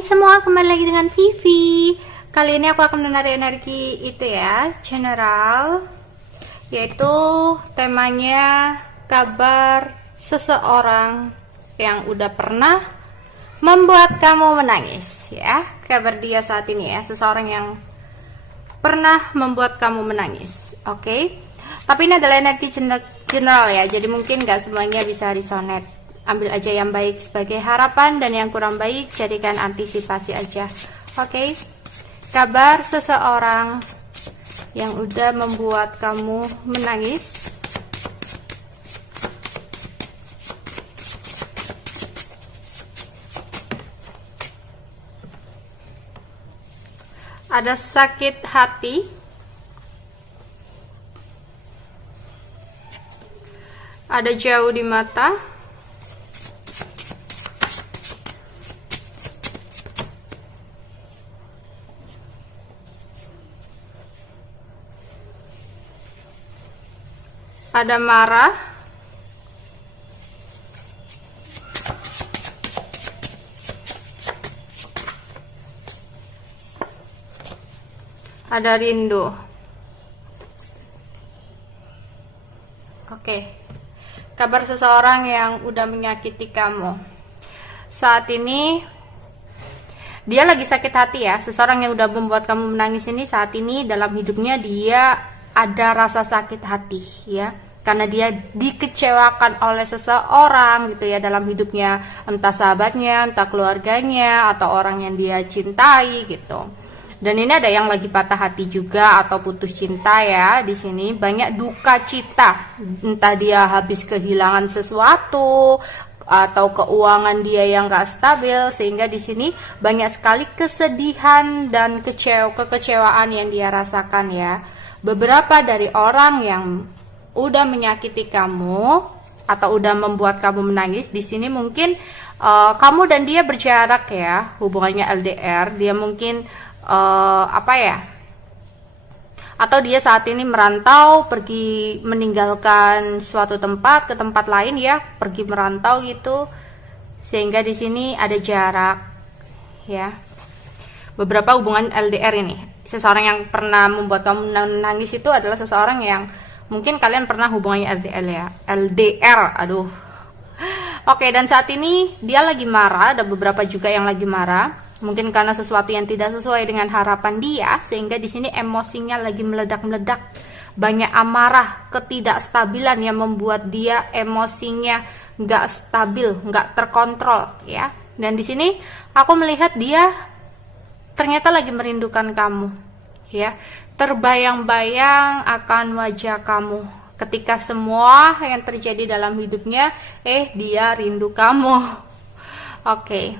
Hai semua, kembali lagi dengan Vivi. Kali ini aku akan menarik energi itu ya, general, yaitu temanya kabar seseorang yang udah pernah membuat kamu menangis ya. Kabar dia saat ini ya, seseorang yang pernah membuat kamu menangis. Oke. Tapi ini adalah energi general ya, jadi mungkin gak semuanya bisa resonate. Ambil aja yang baik sebagai harapan dan yang kurang baik jadikan antisipasi aja. Oke. Kabar seseorang yang udah membuat kamu menangis. Ada sakit hati. Ada jauh di mata. Ada marah. Ada rindu. Oke. Kabar seseorang yang udah menyakiti kamu. Saat ini dia lagi sakit hati ya. Seseorang yang udah membuat kamu menangis ini saat ini dalam hidupnya dia ada rasa sakit hati ya, karena dia dikecewakan oleh seseorang gitu ya dalam hidupnya, entah sahabatnya, entah keluarganya, atau orang yang dia cintai gitu. Dan ini ada yang lagi patah hati juga atau putus cinta ya. Di sini banyak duka cita, entah dia habis kehilangan sesuatu atau keuangan dia yang gak stabil, sehingga di sini banyak sekali kesedihan dan kekecewaan yang dia rasakan ya. Beberapa dari orang yang udah menyakiti kamu atau udah membuat kamu menangis di sini mungkin kamu dan dia berjarak ya, hubungannya LDR. Dia mungkin apa ya? Atau dia saat ini merantau, pergi meninggalkan suatu tempat ke tempat lain ya, pergi merantau gitu. Sehingga di sini ada jarak ya. Beberapa hubungan LDR ini. Seseorang yang pernah membuat kamu menangis itu adalah seseorang yang mungkin kalian pernah hubungannya LDR ya. LDR, aduh. Oke, dan saat ini dia lagi marah, ada beberapa juga yang lagi marah. Mungkin karena sesuatu yang tidak sesuai dengan harapan dia, sehingga di sini emosinya lagi meledak-meledak. Banyak amarah, ketidakstabilan yang membuat dia emosinya nggak stabil, nggak terkontrol ya. Dan di sini aku melihat dia ternyata lagi merindukan kamu ya, terbayang-bayang akan wajah kamu ketika semua yang terjadi dalam hidupnya dia rindu kamu. Oke.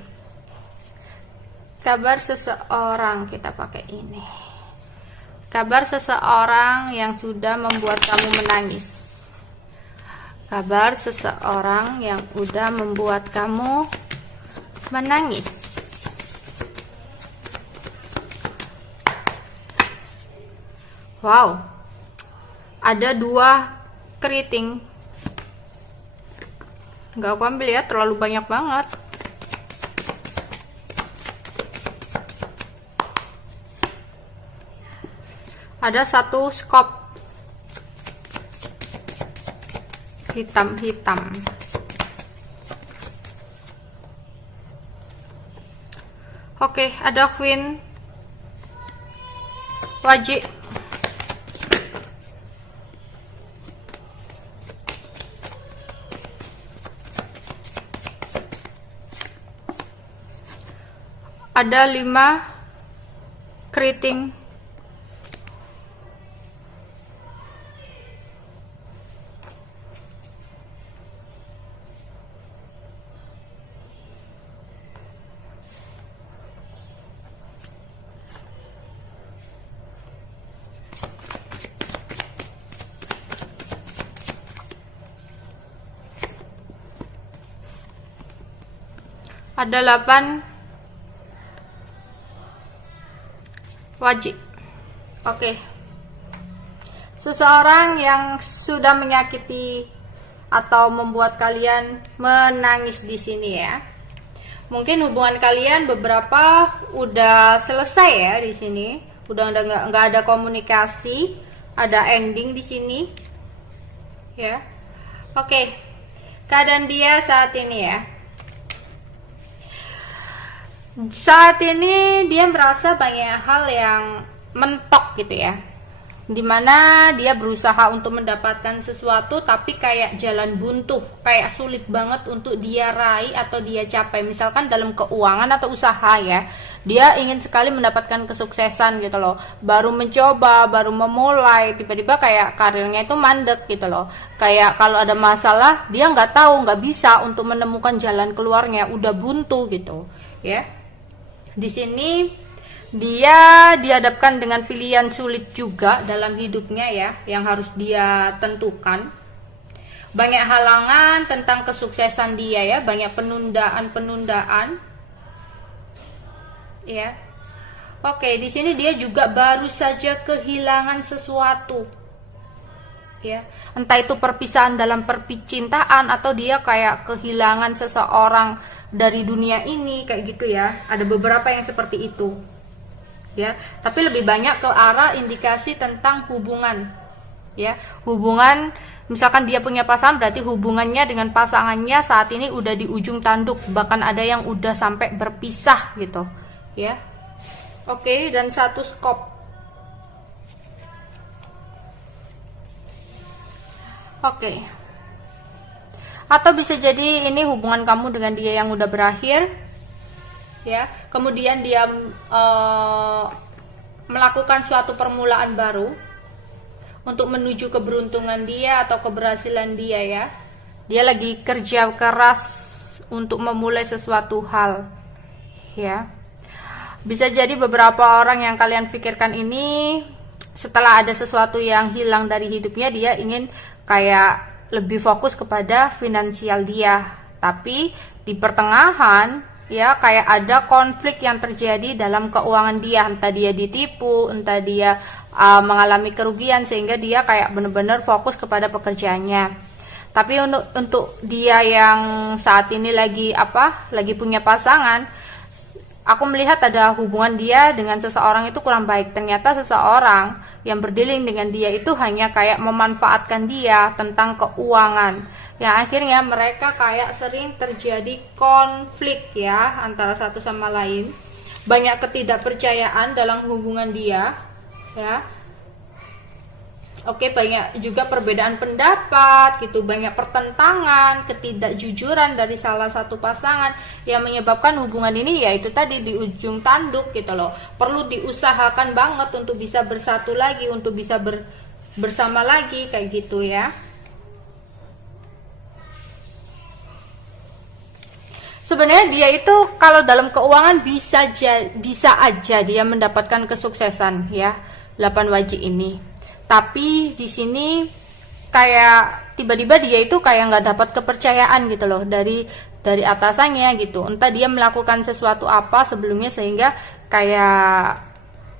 Kabar seseorang, kita pakai ini. Kabar seseorang yang sudah membuat kamu menangis. Kabar seseorang yang udah membuat kamu menangis. Wow, ada 2 keriting. Nggak aku ambil ya, terlalu banyak banget. Ada 1 skop hitam-hitam. Oke, ada Queen wajib. Ada 5 keriting. Ada 8 wajib. Oke. Seseorang yang sudah menyakiti atau membuat kalian menangis di sini ya. Mungkin hubungan kalian beberapa udah selesai ya di sini, udah nggak ada komunikasi, ada ending di sini, ya. Oke, keadaan dia saat ini ya. Saat ini dia merasa banyak hal yang mentok gitu ya, dimana dia berusaha untuk mendapatkan sesuatu tapi kayak jalan buntu, kayak sulit banget untuk dia raih atau dia capai. Misalkan dalam keuangan atau usaha ya, dia ingin sekali mendapatkan kesuksesan gitu loh, baru mencoba, baru memulai, tiba-tiba kayak karirnya itu mandek gitu loh. Kayak kalau ada masalah dia nggak tahu, nggak bisa untuk menemukan jalan keluarnya, udah buntu gitu ya. Di sini dia dihadapkan dengan pilihan sulit juga dalam hidupnya ya, yang harus dia tentukan. Banyak halangan tentang kesuksesan dia ya, banyak penundaan ya. Oke, di sini dia juga baru saja kehilangan sesuatu ya, entah itu perpisahan dalam percintaan atau dia kayak kehilangan seseorang dari dunia ini kayak gitu ya. Ada beberapa yang seperti itu ya, tapi lebih banyak ke arah indikasi tentang hubungan ya. Hubungan, misalkan dia punya pasangan, berarti hubungannya dengan pasangannya saat ini udah di ujung tanduk, bahkan ada yang udah sampai berpisah gitu ya. Oke, dan satu skop. Oke. Atau bisa jadi ini hubungan kamu dengan dia yang udah berakhir ya, kemudian dia melakukan suatu permulaan baru untuk menuju keberuntungan dia atau keberhasilan dia ya. Dia lagi kerja keras untuk memulai sesuatu hal ya. Bisa jadi beberapa orang yang kalian pikirkan ini, setelah ada sesuatu yang hilang dari hidupnya, dia ingin kayak lebih fokus kepada finansial dia, tapi di pertengahan ya kayak ada konflik yang terjadi dalam keuangan dia, entah dia ditipu, entah dia mengalami kerugian sehingga dia kayak benar-benar fokus kepada pekerjaannya. Tapi untuk dia yang saat ini lagi punya pasangan, aku melihat ada hubungan dia dengan seseorang itu kurang baik. Ternyata seseorang yang berdealing dengan dia itu hanya kayak memanfaatkan dia tentang keuangan, yang akhirnya mereka kayak sering terjadi konflik ya antara satu sama lain. Banyak ketidakpercayaan dalam hubungan dia ya. Oke, banyak juga perbedaan pendapat gitu, banyak pertentangan, ketidakjujuran dari salah satu pasangan yang menyebabkan hubungan ini ya itu tadi di ujung tanduk gitu loh. Perlu diusahakan banget untuk bisa bersatu lagi, untuk bisa bersama lagi kayak gitu ya. Sebenarnya dia itu kalau dalam keuangan bisa aja dia mendapatkan kesuksesan ya, 8 wajib ini. Tapi di sini kayak tiba-tiba dia itu kayak nggak dapat kepercayaan gitu loh dari atasannya gitu. Entah dia melakukan sesuatu apa sebelumnya sehingga kayak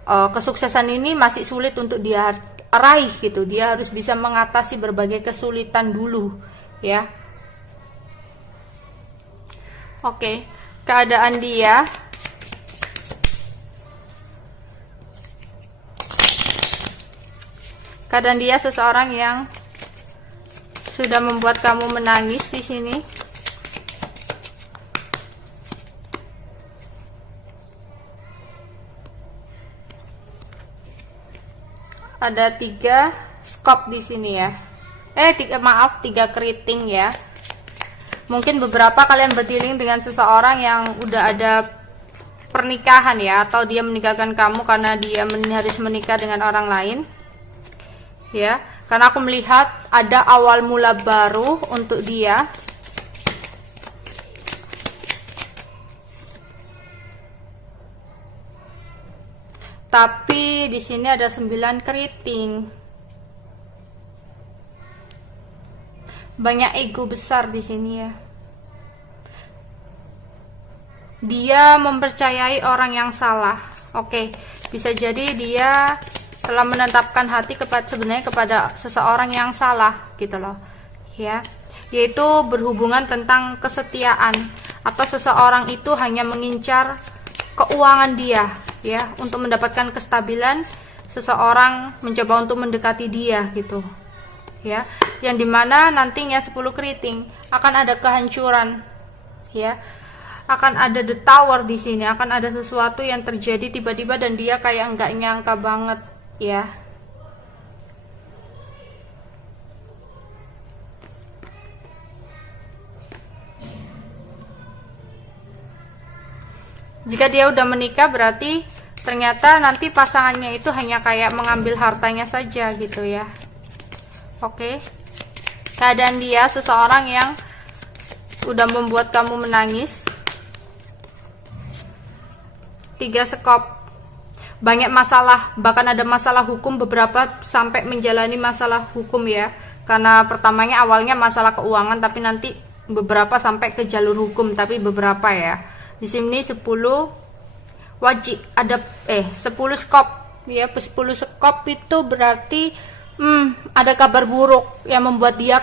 kesuksesan ini masih sulit untuk dia raih gitu. Dia harus bisa mengatasi berbagai kesulitan dulu ya. Oke, keadaan dia seseorang yang sudah membuat kamu menangis di sini. Ada 3 skop di sini ya. 3 keriting ya. Mungkin beberapa kalian berdiri dengan seseorang yang udah ada pernikahan ya, atau dia meninggalkan kamu karena dia harus menikah dengan orang lain. Ya, karena aku melihat ada awal mula baru untuk dia. Tapi di sini ada 9 keriting. Banyak ego besar di sini ya. Dia mempercayai orang yang salah. Oke, bisa jadi dia telah menetapkan hati kepada seseorang yang salah gitu loh ya, yaitu berhubungan tentang kesetiaan. atau seseorang itu hanya mengincar keuangan dia, ya, untuk mendapatkan kestabilan. Seseorang mencoba untuk mendekati dia gitu, ya, yang dimana nantinya 10 keriting akan ada kehancuran, ya, akan ada the tower di sini, akan ada sesuatu yang terjadi tiba-tiba dan dia kayak nggak nyangka banget, ya. Jika dia udah menikah berarti ternyata nanti pasangannya itu hanya kayak mengambil hartanya saja gitu, ya. Oke. Keadaan dia seseorang yang udah membuat kamu menangis. 3 sekop. Banyak masalah, bahkan ada masalah hukum, beberapa sampai menjalani masalah hukum, ya. Karena pertamanya awalnya masalah keuangan, tapi nanti beberapa sampai ke jalur hukum, tapi beberapa, ya. Di sini 10 wajib ada 10 skop, ya. 10 skop itu berarti ada kabar buruk yang membuat dia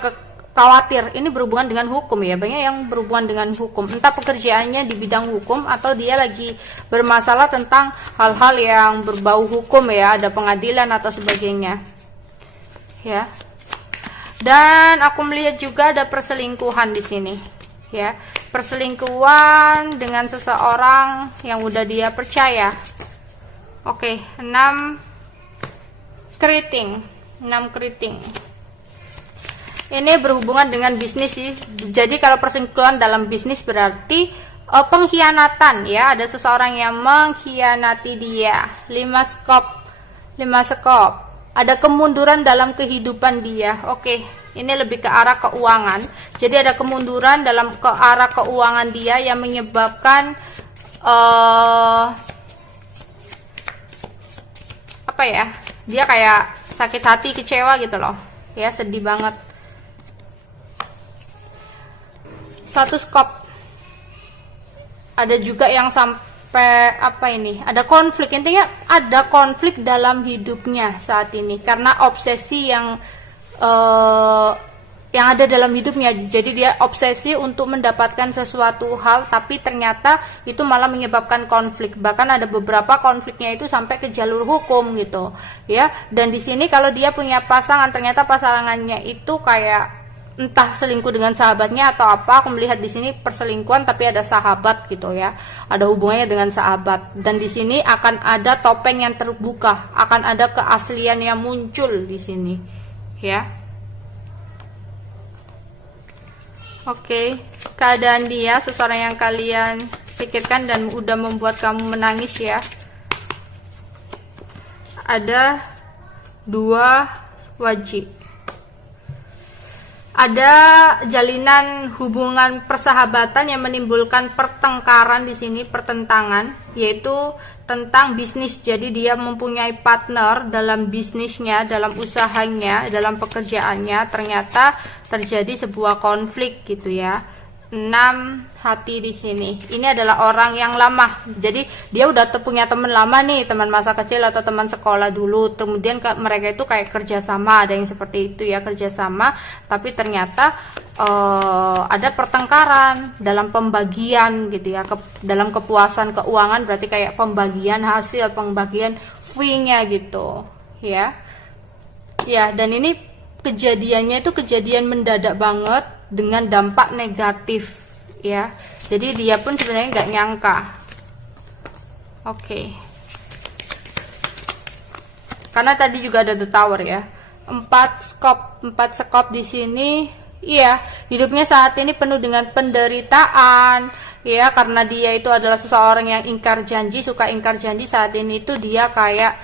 khawatir. Ini berhubungan dengan hukum, ya. Banyak yang berhubungan dengan hukum, entah pekerjaannya di bidang hukum atau dia lagi bermasalah tentang hal-hal yang berbau hukum, ya, ada pengadilan atau sebagainya, ya. Dan aku melihat juga ada perselingkuhan di sini, ya. Perselingkuhan dengan seseorang yang udah dia percaya. Oke, 6 keriting. Ini berhubungan dengan bisnis sih. Jadi kalau perselingkuhan dalam bisnis berarti pengkhianatan, ya. Ada seseorang yang mengkhianati dia. 5 skop. Ada kemunduran dalam kehidupan dia. Oke, ini lebih ke arah keuangan. Jadi ada kemunduran dalam ke arah keuangan dia yang menyebabkan apa ya? Dia kayak sakit hati, kecewa gitu loh. Ya, sedih banget. 1 skop. Ada juga yang sampai apa ini? Ada konflik. Intinya ada konflik dalam hidupnya saat ini karena obsesi yang ada dalam hidupnya. Jadi dia obsesi untuk mendapatkan sesuatu hal, tapi ternyata itu malah menyebabkan konflik. Bahkan ada beberapa konfliknya itu sampai ke jalur hukum gitu, ya. Dan di sini kalau dia punya pasangan, ternyata pasangannya itu kayak entah selingkuh dengan sahabatnya atau apa. Aku melihat di sini perselingkuhan tapi ada sahabat gitu, ya. Ada hubungannya dengan sahabat. Dan di sini akan ada topeng yang terbuka, akan ada keaslian yang muncul di sini, ya. Oke, keadaan dia seseorang yang kalian pikirkan dan udah membuat kamu menangis, ya. Ada 2 wajib. Ada jalinan hubungan persahabatan yang menimbulkan pertengkaran di sini, pertentangan, yaitu tentang bisnis. Jadi dia mempunyai partner dalam bisnisnya, dalam usahanya, dalam pekerjaannya, ternyata terjadi sebuah konflik gitu, ya. 6 hati di sini. Ini adalah orang yang lama. Jadi dia udah punya teman lama nih, teman masa kecil atau teman sekolah dulu. Kemudian mereka itu kayak kerjasama, ada yang seperti itu, ya, kerjasama. Tapi ternyata ada pertengkaran dalam pembagian gitu, ya. Dalam kepuasan keuangan berarti kayak pembagian hasil, pembagian fee-nya gitu, ya. Ya, dan ini kejadiannya itu kejadian mendadak banget dengan dampak negatif, ya. Jadi dia pun sebenarnya nggak nyangka. Oke. Karena tadi juga ada the tower, ya. 4 skop di sini. Iya, hidupnya saat ini penuh dengan penderitaan, ya, karena dia itu adalah seseorang yang ingkar janji, suka ingkar janji. Saat ini itu dia kayak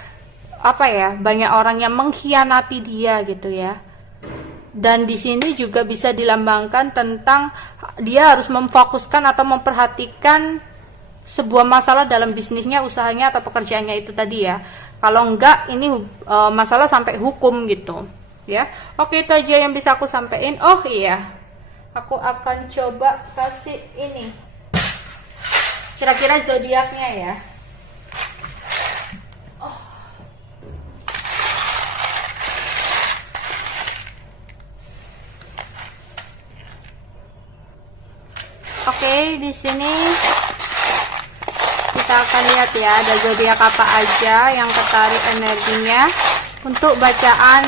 apa ya? Banyak orang yang mengkhianati dia gitu, ya. Dan di sini juga bisa dilambangkan tentang dia harus memfokuskan atau memperhatikan sebuah masalah dalam bisnisnya, usahanya atau pekerjaannya itu tadi, ya. Kalau enggak ini masalah sampai hukum gitu, ya. Oke, itu aja yang bisa aku sampaikan. Oh iya, aku akan coba kasih ini kira-kira zodiaknya, ya. Oke, di sini kita akan lihat ya, ada zodiak apa aja yang tertarik energinya untuk bacaan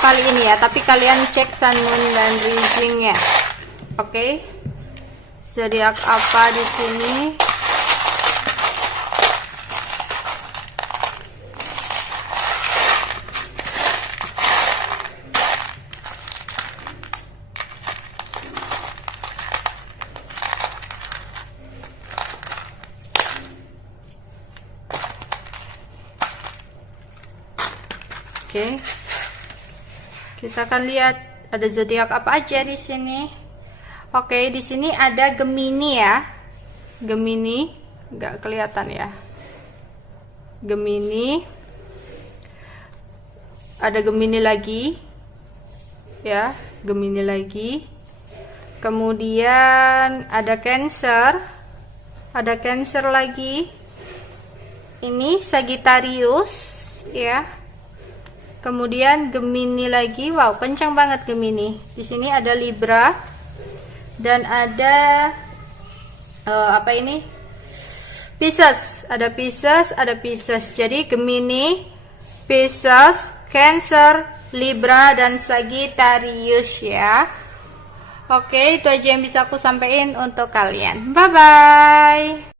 kali ini ya. Tapi kalian cek sun, moon, dan risingnya. Oke, zodiak apa di sini? Oke, kita akan lihat ada zodiak apa aja di sini. Oke, di sini ada Gemini ya. Gemini, nggak kelihatan ya. Gemini, ada Gemini lagi, ya, Gemini lagi. Kemudian ada Cancer, lagi. Ini Sagittarius, ya. Kemudian Gemini lagi, wow, kencang banget Gemini. Di sini ada Libra dan ada apa ini? Pisces, ada Pisces. Jadi Gemini, Pisces, Cancer, Libra dan Sagittarius ya. Oke, itu aja yang bisa aku sampaikan untuk kalian. Bye bye.